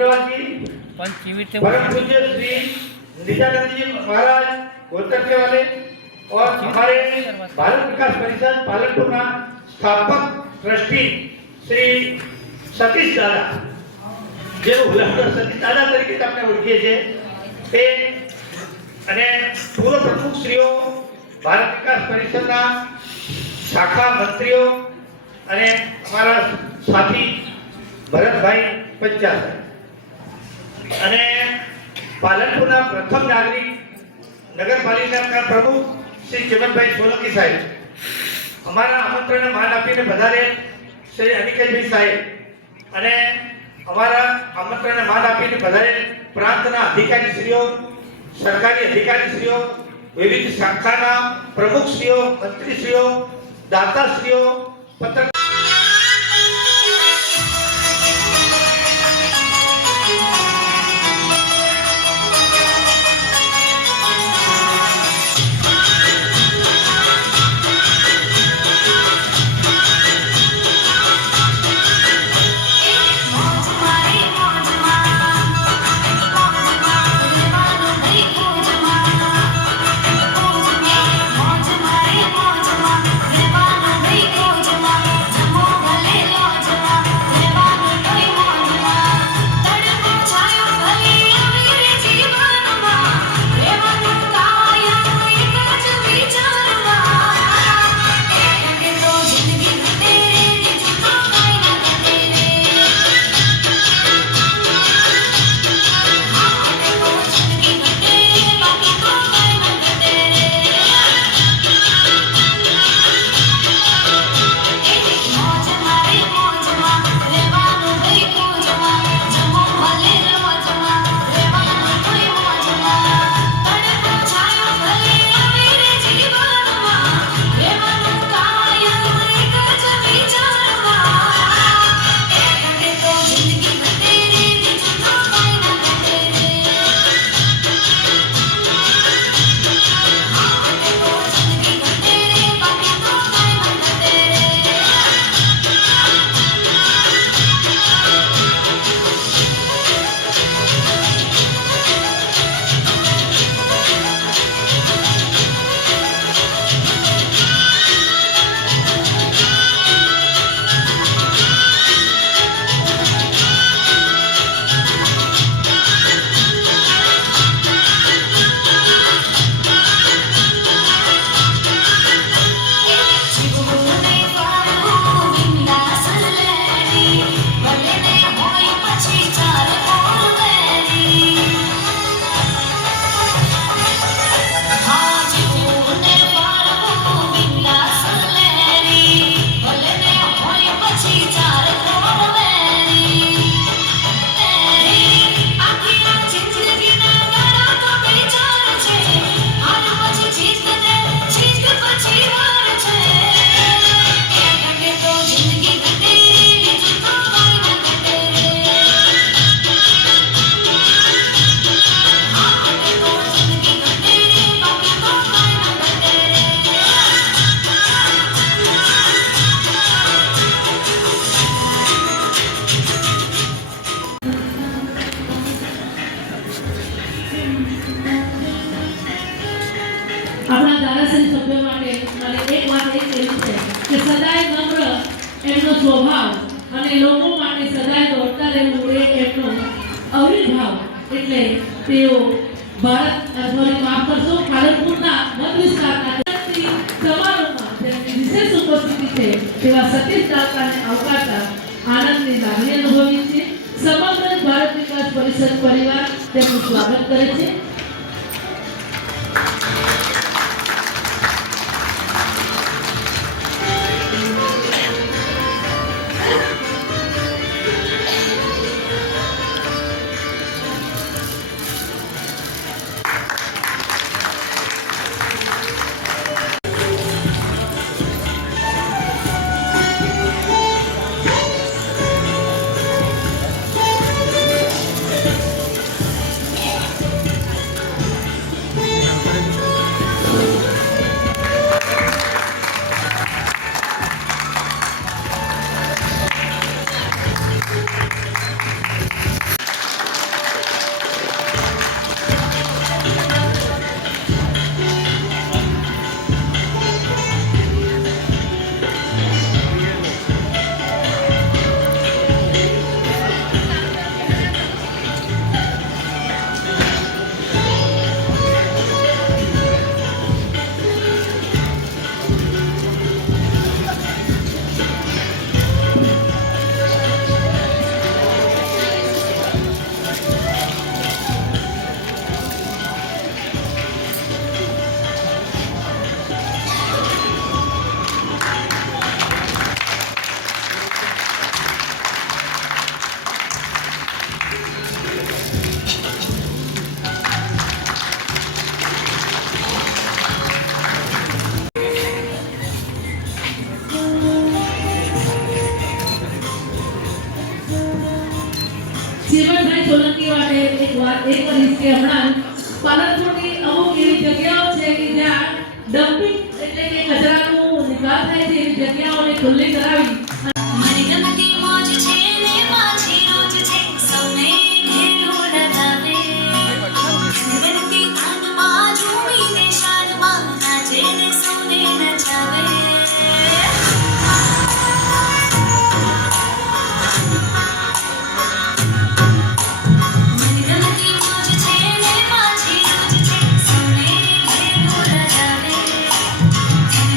प्रवासी परम पूज्य श्री नित्यानंद जी महाराज गोतर के वाले और हमारे भारत विकास परिषद पालनपुर स्थापक ट्रस्टी श्री सतीश दादा જે હુલામણો સતીશ દાદા તરીકે આપણે ઓળખીએ છીએ તે અને પૂર્વ પ્રમુખશ્રીઓ ભારત વિકાસ પરિષદના શાખા મંત્રીઓ અને અમારા સાથી ભરતભાઈ પંચાલ અને પાલનપુરના પ્રથમ નાગરિક નગરપાલિકાના પ્રમુખ શ્રી ચમનભાઈ સોલંકી સાહેબ અમારા આમંત્રણને માન આપીને વધારે શ્રી અનિકેતભાઈ સાહેબ અને અમારા આમંત્રણને માન આપીને વધારે પ્રાંતના અધિકારીશ્રીઓ સરકારી અધિકારીશ્રીઓ વિવિધ શાખાના પ્રમુખશ્રીઓ મંત્રીશ્રીઓ દાતાશ્રીઓ પત્રકાર આપણા ધારાસભ્ય સભ્ય માટે મને એક વાત એ કહેવી છે કે સદાય નમ્ર એમનો સ્વભાવ અને લોકો માટે સદાય દોડતા રહેવું એ એમનો અવિર્ભાવ એટલે તેઓ ભારત માફ કરશો પાલનપુરના મત વિસ્તારના સમારોહમાં તેમની વિશેષ ઉપસ્થિતિ છે તેવા સતીશ દાદાને આવકારતા આનંદની લાગણી અનુભવી છે. સમગ્ર ભારત વિકાસ પરિષદ પરિવાર તેમનું સ્વાગત કરે છે. સોલંકી માટે એક વાત એ કરીશ કે હમણાં પાલનપુરની અમુક એવી જગ્યાઓ છે કે જ્યાં ડમ્પિંગ એટલે કે કચરાનું નિકાલ થાય છે એવી જગ્યાઓને ખુલ્લી કરાવી મને ગમતી મોજ છે ને પાછી રોજ છે સૌને ઘેરું લગાવે બનતી તાનમાં ઝૂમીને શાનમાં નાચે ને સૌને નચાવે મને ગમતી મોજ છે ને પાછી રોજ છે સૌને ઘેરું લગાવે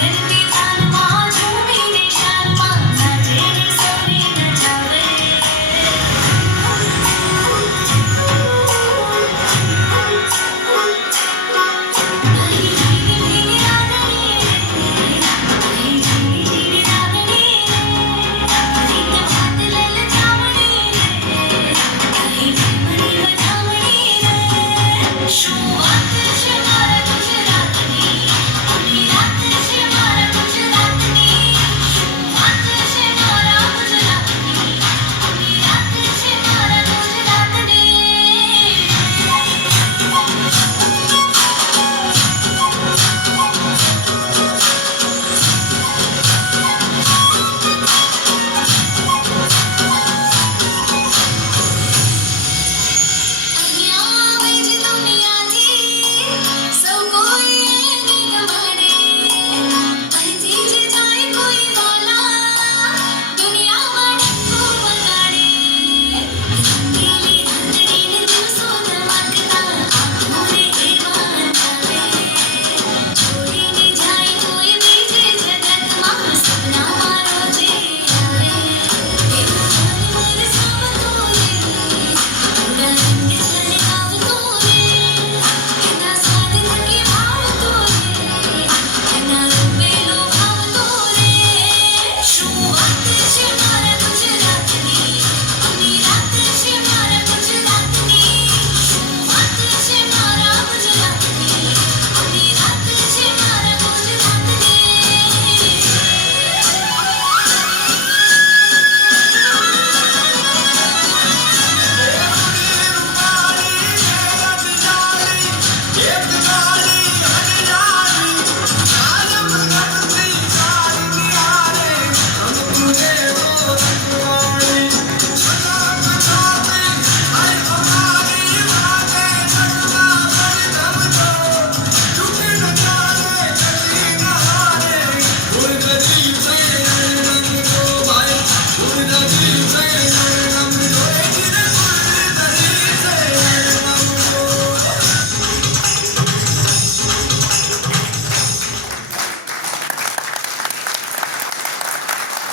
બનતી તાનમાં ઝૂમીને શાનમાં નાચે ને સૌને નચાવે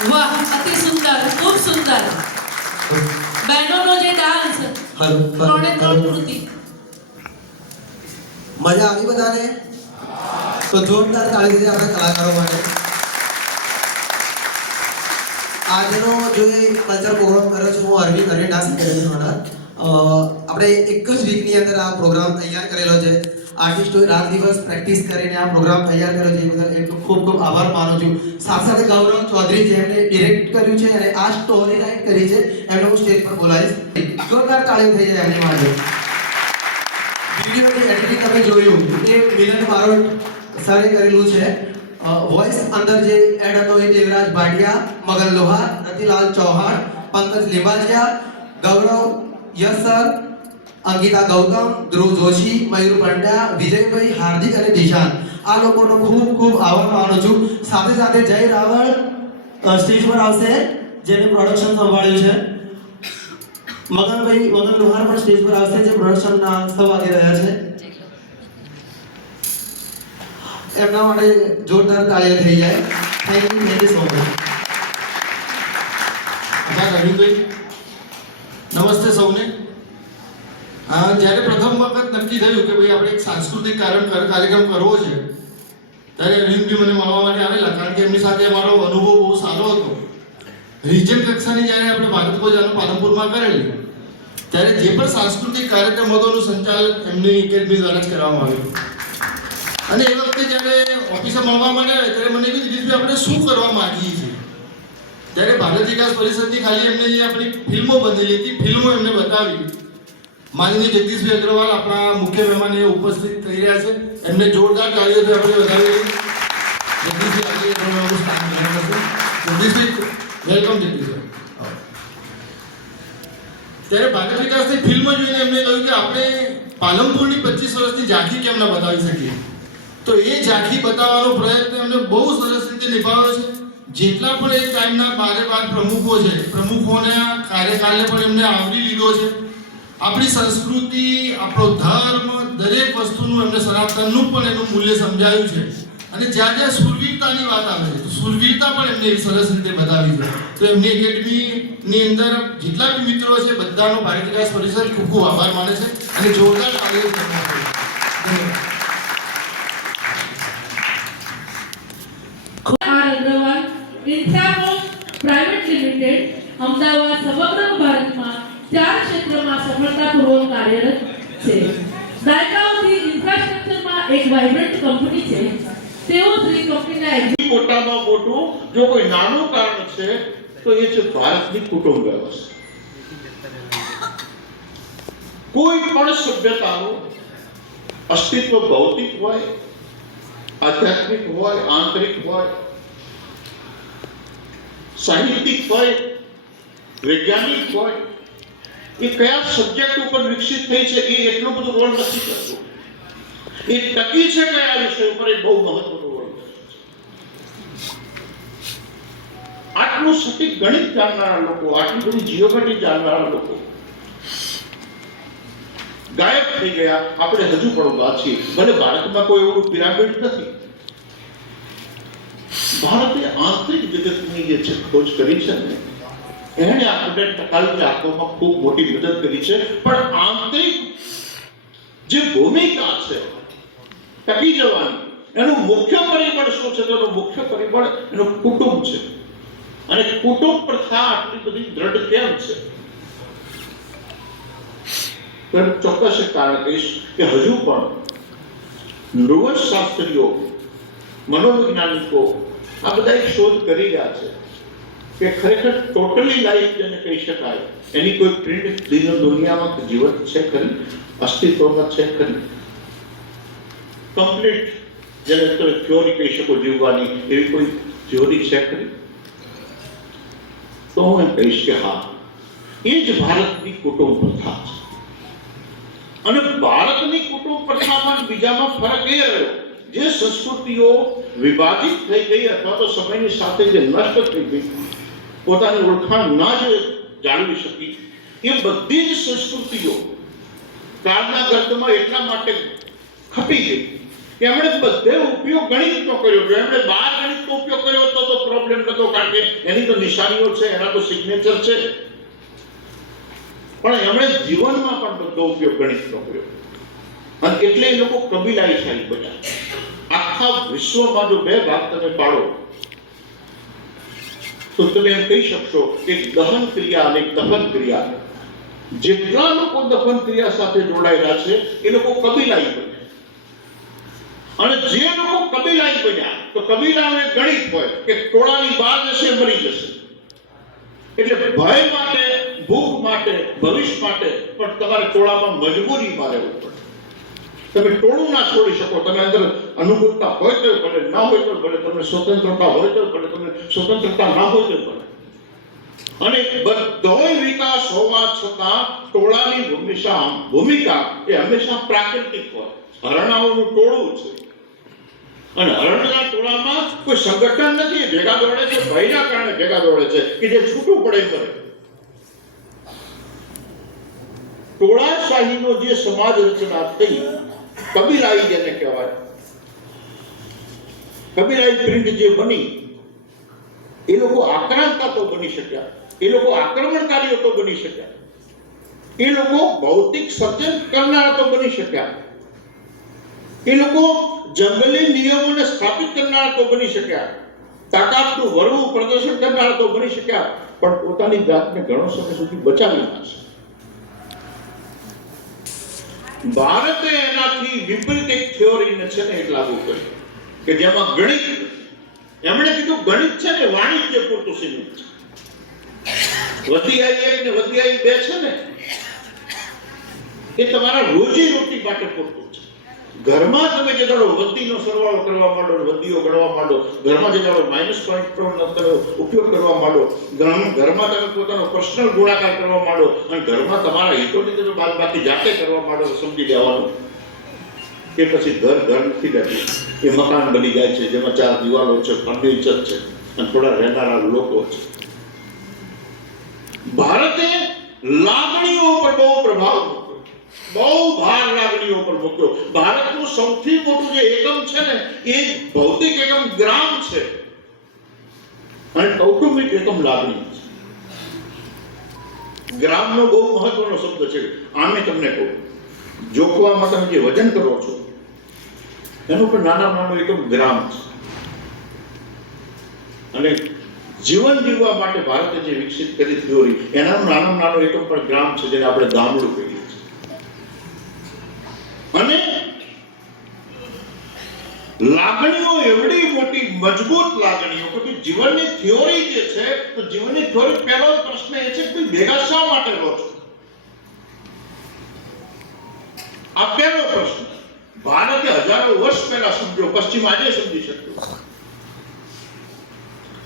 વાહ અતિ સુંદર ખૂબ સુંદર બહેનોનો જે ડાન્સ ત્રણે ત્રણ કૃતિ મજા આવી બધાને તો જોરદાર તાળી દીધી આપણા કલાકારો માટે આજનો જો કલ્ચર પ્રોગ્રામ કર્યો છે હું અરવિંદ ડાન્સ એકેડમી દ્વારા આપણે એક જ વીકની અંદર આ પ્રોગ્રામ તૈયાર કરેલો છે આર્ટિસ્ટોએ રાત દિવસ પ્રેક્ટિસ કરીને આ પ્રોગ્રામ તૈયાર કર્યો છે એ બદલ એટલો ખૂબ ખૂબ આભાર માનું છું સાથે સાથે ગૌરવ ચૌધરી જેમને ડિરેક્ટ કર્યું છે અને આ સ્ટોરી રાઇટ કરી છે એમને હું સ્ટેજ પર બોલાવીશ જોરદાર તાળી થઈ જાય એમની માટે વિડીયોની એડિટિંગ તમે જોયું એ મિલન બારોટ સરે કરેલું છે વોઇસ અંદર જે એડ હતો એ દેવરાજ ભાટિયા મગન લોહાર રતિલાલ ચૌહાણ પંકજ લીંબાચિયા ગૌરવ યસ સર અંકિતા ગૌતમ ધ્રુવ જોશી મયુર પંડ્યા વિજયભાઈ હાર્દિક અને દિશાન આ લોકોનો ખૂબ ખૂબ આભાર માનું છું સાથે સાથે જય રાવળ સ્ટેજ પર આવશે જેને પ્રોડક્શન સંભાળ્યું છે મગન લોહાર પણ સ્ટેજ પર આવશે જે પ્રોડક્શનના સંભાળી રહ્યા છે એમના માટે જોરદાર તાળીઓ થઈ જાય થેન્ક યુ સો મચ નમસ્તે સૌને જ્યારે પ્રથમ વખત નક્કી થયું કે ભાઈ આપણે એક સાંસ્કૃતિક કાર્યક્રમ કરવો છે ત્યારે અરવિંદજી મને મળવા માટે આવેલા કારણ કે એમની સાથે અમારો અનુભવ બહુ સારો હતો રિજન કક્ષાની જ્યારે આપણે ભારત કોજાનો પાલનપુરમાં કરેલી ત્યારે જે પણ સાંસ્કૃતિક કાર્યક્રમ હતો એનું સંચાલન એમની એકેડમી દ્વારા જ કરવામાં આવ્યું અને એ વખતે જ્યારે ઓફિસે મળવા માટે આવે ત્યારે મને એવી કીધું કે આપણે શું કરવા માંગીએ છીએ ત્યારે ભારત વિકાસ પરિષદની ખાલી એમને જે આપણી ફિલ્મો બનેલી હતી ફિલ્મો એમને બતાવી માનનીય જગદીશભાઈ અગ્રવાલ આપણા મુખ્ય મહેમાન એ ઉપસ્થિત થઈ રહ્યા છે. એમને જોરદાર તાળીઓથી આપણે વધાવીએ. જગદીશભાઈ આગળ સ્થાન ગ્રહણ કરશે. જગદીશભાઈ વેલકમ. જગદીશભાઈ ત્યારે ભારત વિકાસની ફિલ્મ જોઈને એમને કહ્યું કે આપણે પાલનપુરની 25 વર્ષની ઝાંખી કેમ ના બતાવી શકીએ. તો એ ઝાંખી બતાવવાનો પ્રયત્ન એમને બહુ સરસ રીતે નિભાવ્યો છે. જેટલા પણ એક ટાઈમના 12 પ્રમુખો છે, પ્રમુખોના કાર્યકાલને પણ એમને આવરી લીધો છે. આપણી સંસ્કૃતિ, આપણો ધર્મ, દરેક વસ્તુનું એમને સનાતનનું પણ એનું મૂલ્ય સમજાયું છે. અને જ્યાં જ્યાં શૂરવીરતાની વાત આવે છે તો શૂરવીરતા પણ એમને એવી સરસ રીતે બતાવી છે. તો એમની એકેડમીની અંદર જેટલા બી મિત્રો છે બધાનો ભારત વિકાસ પરિષદ ખૂબ ખૂબ આભાર માને છે અને જોરદાર તાળીઓ કરવા જોઈએ. અગ્રવાલ ઇન્ફ્રાકોમ પ્રાઇવેટ લિમિટેડ અમદાવાદ સમગ્ર ભારતમાં 4 ક્ષેત્રમાં સફળતાપૂર્વક કાર્યરત છે. દાયકાઓથી ઇન્ફ્રાસ્ટ્રક્ચરમાં એક વાઇબ્રન્ટ કંપની છે. તેઓ શ્રી કંપનીના મોટામાં મોટું જો કોઈ નાનું કારણ છે તો એ છે ભારતની કુટુંબ વ્યવસ્થા. કોઈ પણ સભ્યતાનું અસ્તિત્વ ભૌતિક હોય, આધ્યાત્મિક હોય, આંતરિક હોય, સાહિત્યિક હોય, વૈજ્ઞાનિક હોય, એ કયા સબ્જેક્ટ ઉપર વિકસિત થઈ છે એ એટલો બધો રોલ નથી કરતો. એ ટકી છે કયા વિષય ઉપર એ બહુ મહત્વનો રોલ કરે છે. આટલું સટીક ગણિત જાણનારા લોકો, આટલી બધી જીઓમેટ્રી જાણનારા લોકો ગાયબ થઈ ગયા. આપણે હજુ પણ ઉભા છીએ. ભલે ભારતમાં કોઈ એવું પિરામિડ નથી. ભારતે આંતરિક જગતની જે છે ખોજ કરી છે ને એને આપણે ટકાવી રાખવામાં ખૂબ મોટી મદદ કરી છે. પણ આંતરિક જે ભૂમિકા છે ટકી જવાની, એનું મુખ્ય પરિબળ શું છે? તો મુખ્ય પરિબળ એનું કુટુંબ છે. અને કુટુંબ પ્રથા આટલી બધી દ્રઢ કેમ છે? ચોક્કસ કારણ કહીશ કે હજુ પણ નૃવશાસ્ત્રીઓ, મનોવૈજ્ઞાનિકો આ બધા એક શોધ કરી રહ્યા છે કે ખરેખર ટોટલી લાઈફ જેને કહી શકાય એની કોઈ પ્રિન્ટ દુનિયામાં જીવંત છે ખરી, અસ્તિત્વમાં છે ખરી? કમ્પ્લીટ જેને તમે થિયોરી કહી શકો જીવવાની, એવી કોઈ થિયોરી છે ખરી? તો હું એમ કહીશ કે હા, એ જ ભારતની કુટુંબ પ્રથા છે. અને ભારતની કુટુંબ પ્રથામાં બીજામાં ફરક એ રહ્યો, જે સંસ્કૃતિઓ વિભાજિત થઈ ગઈ અથવા તો સમયની સાથે જે નષ્ટ થઈ ગઈ, પોતાની ઓળખાણ ના જે જાળવી શકી, એ બધી જ સંસ્કૃતિઓ કાળના ગર્ભમાં એટલા માટે ખપી ગઈ કે એમણે બધે ઉપયોગ ગણિતનો કર્યો. જો એમણે 12 ગણિતનો ઉપયોગ કર્યો હતો તો પ્રોબ્લેમ નતો, કારણ કે એની તો નિશાનીઓ છે, એના તો સિગ્નેચર છે. પણ એમણે જીવનમાં પણ બધો ઉપયોગ ગણિતનો કર્યો. અને એટલે એ લોકો કબીલાઈશાહી બન્યા. આખા વિશ્વમાં જો 2 ભાગ તમે પાડો તો તમે એમ કહી શકશો કે દહન ક્રિયા અને દફન ક્રિયા. જેટલા લોકો દફન ક્રિયા સાથે જોડાયેલા છે એ લોકો કબીલાઈ બન્યા. અને જે લોકો કબીલાઈ બન્યા તો કબીલાનું એક ગણિત હોય કે ટોળાની બહાર જશે, મરી જશે. એટલે ભય માટે, ભૂખ માટે, ભવિષ્ય માટે પણ તમારે ટોળામાં મજબૂરીમાં રહેવું પડે. તમે ટોળું ના છોડી શકો. તમે અંદર અનુકૂળતા હોય તો ભલે, ના હોય તો ભલે, તમને સ્વતંત્રતા હોય તો ભલે, તમને સ્વતંત્રતા ના હોય તો ભલે. અને બધોય વિકાસ હોવા છતાં ટોળાની ભૂમિકા એ હંમેશા પ્રાકૃતિક હોય. હરણાઓનું ટોળું છે અને હરણના ટોળામાં કોઈ સંગઠન નથી. ભેગા દોડે છે, ભયના કારણે ભેગા દોડે છે કે જે છૂટું પડે મરે. ટોળાશાહીનો જે સમાજ રચના થઈ, કબીલાઈ જેને કહેવાય, કબીલાઈ પ્રિન્ટ જે બની, એ લોકો આક્રાંતા તો બની શક્યા, એ લોકો આક્રમણકારીઓ તો બની શક્યા, એ લોકો ભૌતિક સર્જન કરનારા તો બની શક્યા, એ લોકો જંગલી નિયમોને સ્થાપિત કરનારા તો બની શક્યા, તાકાતનું વરવું પ્રદર્શન કરનારા તો બની શક્યા, પણ પોતાની જાતને ઘણો સમય સુધી બચાવી ના શકે. ભારતે એનાથી વિપરીત એક થિયોરીને છે ને એક લાગુ કરી કે જેમાં ગણિત, એમણે કીધું ગણિત છે ને વાણિજ્ય પૂરતું સીમિત છે. વધી આઈ 1 ને વધી આઈ 2 છે ને એ તમારા રોજી રોટી માટે પૂરતું છે. ઘરમાં તમે જે દાડો વદ્દીનો સરવાળો કરવા માંડો, વદ્દીઓ ગણવા માંડો, ઘરમાં જે દાડો -0.3 તમે ઉપયોગ કરવા માંડો, ઘરમાં તમે પોતાનો પર્સનલ ગુણાકાર કરવા માંડો અને ઘરમાં તમારા હિતોની તમે બાદબાકી જાતે કરવા માંડો, સમજી લેવાનું કે પછી ઘર નથી રહેતું, એ મકાન બની જાય છે જેમાં 4 દિવાલો છે, ફર્નિચર છે અને થોડા રહેનારા લોકો છે. ભારતે લાગણીઓ પર બહુ પ્રભાવ મૂક્યો, બહુ ભાર લાગણીઓ પર મૂક્યો. ભારતનું સૌથી મોટું જે એકમ છે ને એ ભૌતિક એકમ ગ્રામ છે અને કૌટુંબિક એકમ લાગણી છે. ગ્રામનો બહુ મહત્વનો શબ્દ છે. આમે તમને કહું, જોખવામાં તમે જે વજન કરો છો એનું પણ નાનો એકમ ગ્રામ છે. અને જીવન જીવવા માટે ભારતે જે વિકસિત કરી થિયોરી એનાનું નાનો એકમ પણ ગ્રામ છે, જેને આપણે ગામડું કહીએ છીએ. અને લાગણીઓ એવડી મોટી મજબૂત લાગણીઓ કે જીવનની થિયોરી જે છે, તો જીવનની થિયોરી પહેલો પ્રશ્ન એ છે કે ભેગા શા માટે રહો છો? આ પહેલો પ્રશ્ન. ભારતે હજારો વર્ષ પહેલા સમજ્યો, પશ્ચિમ આજે સમજી શક્યો.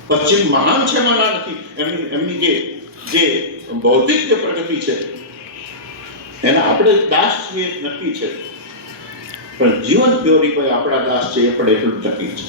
પશ્ચિમ મહાન છે, મારા નથી. એમની જે બૌદ્ધિક જે પ્રગતિ છે એના આપણે દાસ છીએ નક્કી છે, પણ જીવન થિયોરી પર આપણા દાસ છે એ પણ એટલું નક્કી છે.